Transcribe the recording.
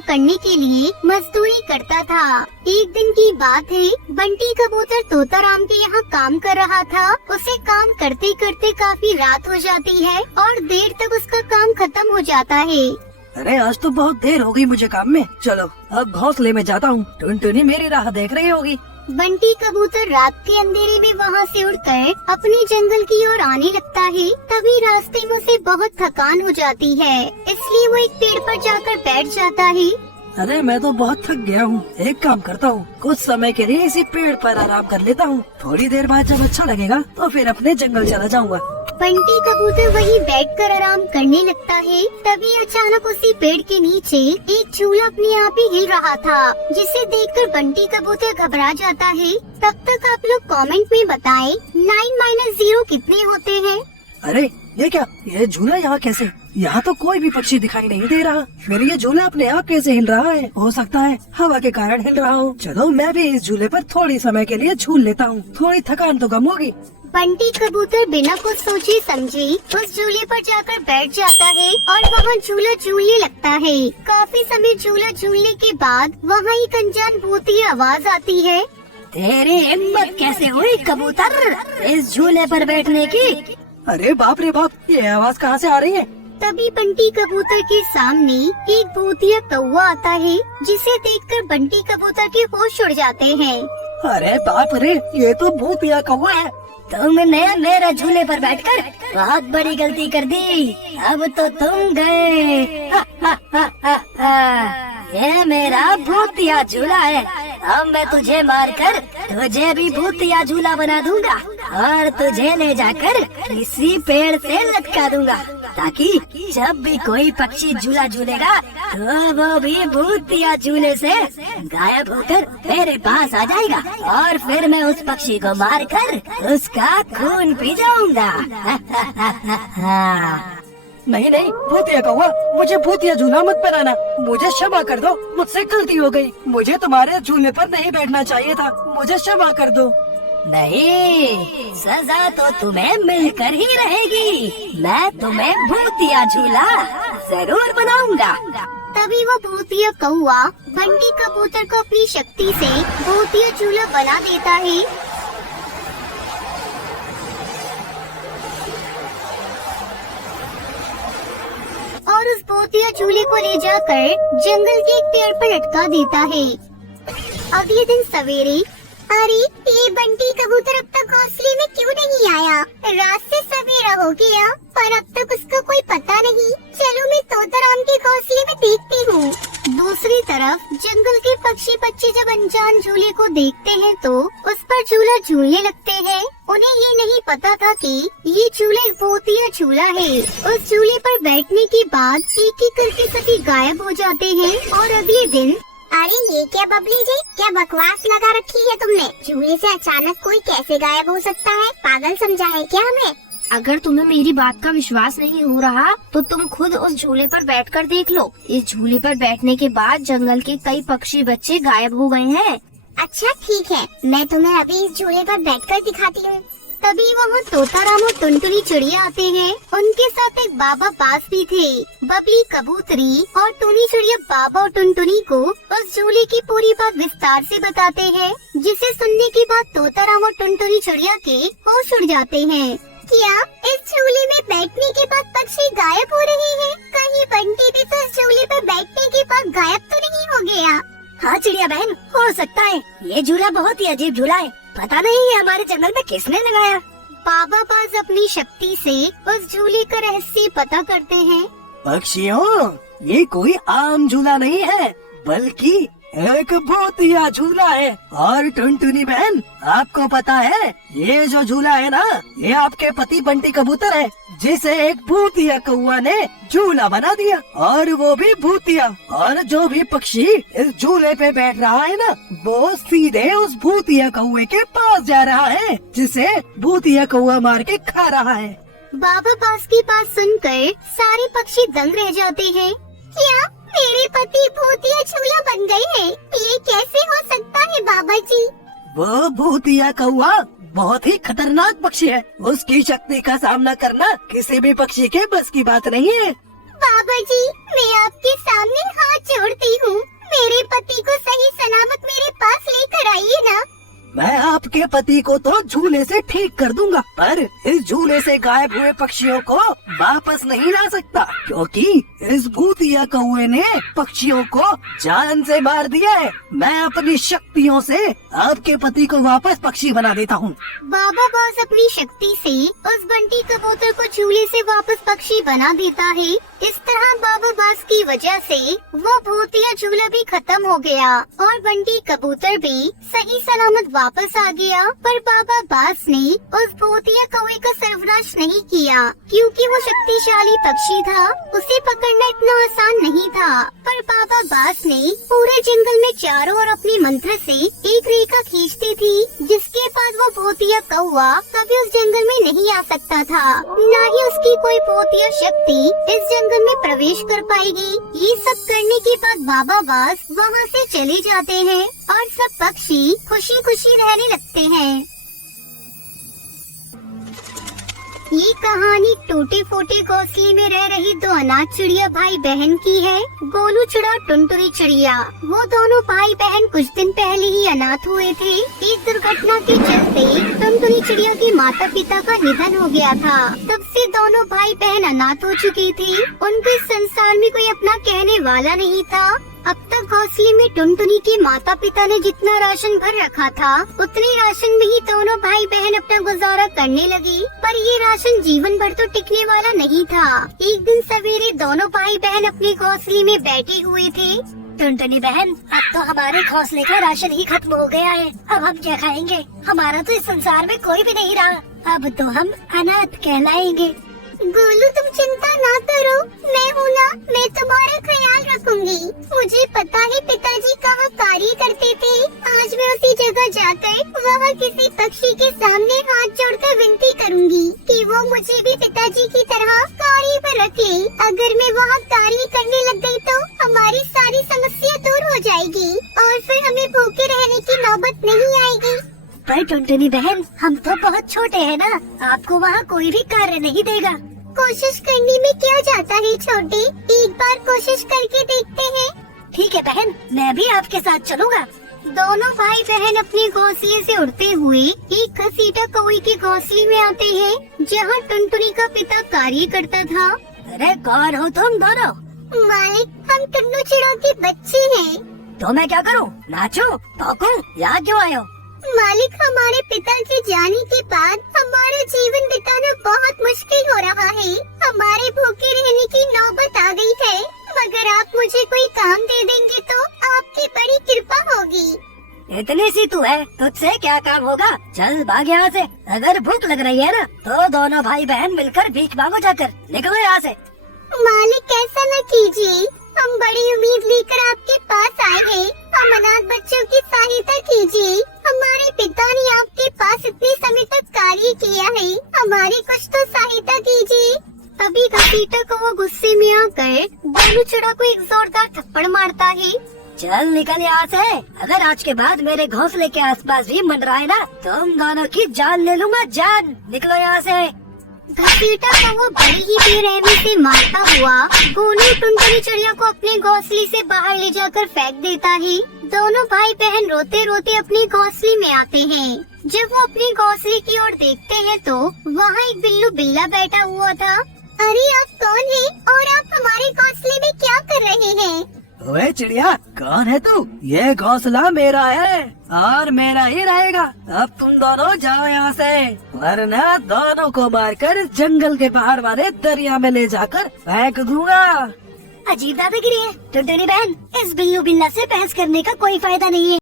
करने के लिए मजदूरी करता था। एक दिन की बात है, बंटी कबूतर तोताराम के यहाँ काम कर रहा था। उसे काम करते करते काफी रात हो जाती है और देर तक उसका काम खत्म हो जाता है। अरे आज तो बहुत देर हो गई मुझे काम में। चलो अब घोंसले में जाता हूँ। टुनटुनी मेरी राह देख रही होगी। बंटी कबूतर रात के अंधेरे में वहाँ से उड़कर अपने जंगल की ओर आने लगता है। तभी रास्ते में उसे बहुत थकान हो जाती है, इसलिए वो एक पेड़ पर जाकर बैठ जाता है। अरे मैं तो बहुत थक गया हूँ। एक काम करता हूँ, कुछ समय के लिए इसी पेड़ पर आराम कर लेता हूँ। थोड़ी देर बाद जब अच्छा लगेगा तो फिर अपने जंगल चला जाऊँगा। बंटी कबूतर वहीं बैठकर आराम करने लगता है। तभी अचानक उसी पेड़ के नीचे एक झूला अपने आप ही हिल रहा था, जिसे देखकर बंटी कबूतर घबरा जाता है। तब तक आप लोग कमेंट में बताएं 9 - 0 कितने होते हैं। अरे ये क्या, ये झूला यहाँ कैसे? यहाँ तो कोई भी पक्षी दिखाई नहीं दे रहा। फिर ये झूला अपने आप कैसे हिल रहा है? हो सकता है हवा के कारण हिल रहा हो। चलो मैं भी इस झूले पर थोड़ी समय के लिए झूल लेता हूँ, थोड़ी थकान तो कम होगी। बंटी कबूतर बिना कुछ सोचे समझे उस झूले पर जाकर बैठ जाता है और वहाँ झूला झूलने लगता है। काफी समय झूला झूलने के बाद वहाँ एक अनजान भूतिया आवाज आती है। तेरी हिम्मत कैसे हुई कबूतर इस झूले पर बैठने की? अरे बाप रे बाप, ये आवाज कहाँ से आ रही है? तभी बंटी कबूतर के सामने एक भूतिया कौवा आता है, जिसे देखकर बंटी कबूतर के होश उड़ जाते हैं। अरे बाप रे, ये तो भूतिया कौवा है। तुमने मेरे झूले पर बैठकर बहुत बड़ी गलती कर दी। अब तो तुम गए। ये मेरा भूतिया झूला है। अब मैं तुझे मारकर तुझे भी भूतिया झूला बना दूंगा और तुझे ले जाकर किसी पेड़ से लटका दूंगा, ताकि जब भी कोई पक्षी झूला झूलेगा तो वो भी भूतिया झूले से गायब होकर मेरे पास आ जाएगा और फिर मैं उस पक्षी को मारकर उसका खून पी जाऊंगा। नहीं नहीं भूतिया कौवा, मुझे भूतिया झूला मत बनाना। मुझे क्षमा कर दो, मुझसे गलती हो गई। मुझे तुम्हारे झूले पर नहीं बैठना चाहिए था। मुझे क्षमा कर दो। नहीं, सजा तो तुम्हें मिलकर ही रहेगी। मैं तुम्हें भूतिया झूला जरूर बनाऊंगा। तभी वो भूतिया कौवा बंटी कबूतर को अपनी शक्ति से भूतिया झूला बना देता है। और उस भूतिया झूले को ले जाकर जंगल के एक पेड़ पर लटका देता है। अगले दिन सवेरे, अरे ये बंटी कबूतर अब तक घोंसले में क्यों नहीं आया? रात से सवेरा हो गया पर अब तक उसका कोई पता नहीं। चलो मैं तोताराम के घोंसले में देखती हूँ। दूसरी तरफ जंगल के पक्षी बच्चे जब अनजान झूले को देखते हैं तो उस पर झूला झूलने लगते हैं। उन्हें ये नहीं पता था कि ये झूला एक भूतिया झूला है। उस झूले पर बैठने के बाद एक एक करके सभी गायब हो जाते हैं। और अगले दिन, अरे ये क्या बबली जी, क्या बकवास लगा रखी है तुमने? झूले से अचानक कोई कैसे गायब हो सकता है? पागल समझा है क्या हमें? अगर तुम्हें मेरी बात का विश्वास नहीं हो रहा तो तुम खुद उस झूले पर बैठकर देख लो। इस झूले पर बैठने के बाद जंगल के कई पक्षी बच्चे गायब हो गए हैं। अच्छा ठीक है, मैं तुम्हें अभी इस झूले पर बैठकर दिखाती हूँ। तभी वहाँ तोताराम और टुनटुनी चिड़िया आते हैं। उनके साथ एक बाबा बास भी थे। बबली कबूतरी और टुनी चिड़िया बाबा और टुनटुनी को उस झूले की पूरी बात विस्तार से बताते हैं, जिसे सुनने के बाद तोताराम और टुनटुनी चिड़िया के होश उड़ जाते हैं। क्या इस झूले में बैठने के बाद पक्षी गायब हो रहे हैं? कहीं बंटी भी तो इस झूले पर बैठने के बाद गायब तो नहीं हो गया? हाँ चिड़िया बहन, हो सकता है। ये झूला बहुत ही अजीब झूला है। पता नहीं ये हमारे जंगल में किसने लगाया। बाबा बाज अपनी शक्ति से उस झूले का रहस्य पता करते हैं। पक्षियों, ये कोई आम झूला नहीं है, बल्कि एक भूतिया झूला है। और टुनटुनी बहन, आपको पता है ये जो झूला है ना, ये आपके पति बंटी कबूतर है, जिसे एक भूतिया कौवा ने झूला बना दिया, और वो भी भूतिया। और जो भी पक्षी इस झूले पे बैठ रहा है ना, वो सीधे उस भूतिया कौवे के पास जा रहा है, जिसे भूतिया कौवा मार के खा रहा है। बाबा बास की बात सुनकर सारे पक्षी दंग रह जाते हैं। क्या मेरे पति भूतिया झूला बन गए हैं? ये कैसे हो सकता है बाबा जी? वो भूतिया कौवा बहुत ही खतरनाक पक्षी है। उसकी शक्ति का सामना करना किसी भी पक्षी के बस की बात नहीं है। बाबा जी, मैं आपके सामने हाथ जोड़ती हूँ। पति को तो झूले से ठीक कर दूंगा, पर इस झूले से गायब हुए पक्षियों को वापस नहीं ला सकता, क्योंकि इस भूतिया कौवे ने पक्षियों को जान से मार दिया है। मैं अपनी शक्तियों से आपके पति को वापस पक्षी बना देता हूँ। बाबा बास अपनी शक्ति से उस बंटी कबूतर को झूले से वापस पक्षी बना देता है। इस तरह बाबा बास की वजह से वो भूतिया झूला भी खत्म हो गया और बंटी कबूतर भी सही सलामत वापस आ गया। पर बाबा बास ने उस भूतिया कौवे का सर्वनाश नहीं किया, क्योंकि वो शक्तिशाली पक्षी था, उसे पकड़ना इतना आसान नहीं था। पर बाबा बास ने पूरे जंगल में चारों ओर अपनी मंत्र से एक रेखा खींचती थी, जिसके बाद वो भूतिया कौवा कभी उस जंगल में नहीं आ सकता था, न ही उसकी कोई भूतिया शक्ति इस जंगल में प्रवेश कर पाएगी। ये सब करने के बाद बाबा बास वहाँ से चले जाते हैं और सब पक्षी खुशी खुशी रहने लगते हैं। ये कहानी टूटे फूटे घोंसले में रह रही दो अनाथ चिड़िया भाई बहन की है, गोलू चिड़िया और टुनटुनी चिड़िया। वो दोनों भाई बहन कुछ दिन पहले ही अनाथ हुए थे। एक दुर्घटना के चलते टुनटुनी चिड़िया के माता पिता का निधन हो गया था। तब से दोनों भाई बहन अनाथ हो चुके थे। उनको इस संसार में कोई अपना कहने वाला नहीं था। अब तक घोंसले में टुनटुनी के माता पिता ने जितना राशन भर रखा था, उतने राशन में ही दोनों भाई बहन अपना गुजारा करने लगे। पर ये राशन जीवन भर तो टिकने वाला नहीं था। एक दिन सवेरे दोनों भाई बहन अपने घोंसले में बैठे हुए थे। टुनटुनी बहन, अब तो हमारे घोंसले का राशन ही खत्म हो गया है। अब हम क्या खाएंगे? हमारा तो इस संसार में कोई भी नहीं रहा। अब तो हम अनाथ कहलाएंगे। गोलू, तुम चिंता ना करो, मैं हूँ ना, मैं तुम्हारा ख्याल रखूंगी। मुझे पता है पिताजी कहाँ कार्य करते थे। आज मैं उसी जगह जाकर वहाँ किसी पक्षी के सामने हाथ जोड़कर विनती करूंगी कि वो मुझे भी पिताजी की तरह कार्य पर रख ले। अगर मैं वहाँ कार्य करने लग गई तो हमारी सारी समस्या दूर हो जाएगी और फिर हमें भूखे रहने की नौबत नहीं आएगी। पर टुनटुनी बहन, हम तो बहुत छोटे हैं ना, आपको वहाँ कोई भी कार्य नहीं देगा। कोशिश करने में क्या जाता है छोटे, एक बार कोशिश करके देखते हैं। ठीक है बहन, मैं भी आपके साथ चलूँगा। दोनों भाई बहन अपने घोंसले से उड़ते हुए एक घसीटा कौवे के घोंसले में आते हैं, जहाँ टुनटुनी का पिता कार्य करता था। अरे कौन हो तुम दोनों? मालिक, हम टुन्नू चिड़ों के बच्चे हैं। तो मैं क्या करूँ? नाचूं, भौंकूं? यहाँ क्यों आए हो? मालिक, हमारे पिता के जाने के बाद हमारा जीवन बिताना बहुत मुश्किल हो रहा है। हमारे भूखे रहने की नौबत आ गई है। मगर आप मुझे कोई काम दे देंगे तो आपकी बड़ी कृपा होगी। इतनी सी तू है, तुझसे क्या काम होगा? चल भाग यहाँ से। अगर भूख लग रही है ना, तो दोनों भाई बहन मिलकर भीख मांगो जाकर। निकलो यहाँ से। मालिक, ऐसा न कीजिए, हम बड़ी उम्मीद लेकर आपके पास आए हैं। हम अनाथ बच्चों की सहायता कीजिए। हमारे पिता ने आपके पास इतने समय तक कार्य किया है, हमारी कुछ तो सहायता कीजिए। तभी घसीटा को वो गुस्से में आकर गोलू चिड़ा को एक जोरदार थप्पड़ मारता है। चल निकल यहाँ से। अगर आज के बाद मेरे घोंसले के आसपास भी मंडराए ना, तुम दोनों की जान ले लूँगा, जान। निकलो यहाँ से। घसीटा को वो बड़ी ही बेरहमी से मारता हुआ गोलू टुनटुनी चिड़िया को अपने घोंसले से बाहर ले जाकर फेंक देता है। दोनों भाई बहन रोते रोते अपने घोंसले में आते हैं। जब वो अपने घोंसले की ओर देखते हैं तो वहाँ एक बिल्लू बिल्ला बैठा हुआ था। अरे, आप कौन हैं और आप हमारे घोंसले में क्या कर रहे हैं? ओए चिड़िया, कौन है तू? ये घोंसला मेरा है और मेरा ही रहेगा। अब तुम दोनों जाओ यहाँ से, वरना दोनों को मारकर जंगल के बाहर वाले दरिया में ले जाकर फेंक दूंगा। अजीब दादागिरी है। टुनटुनी बहन, इस बिल्लू बिल्ला से बहस करने का कोई फायदा नहीं है।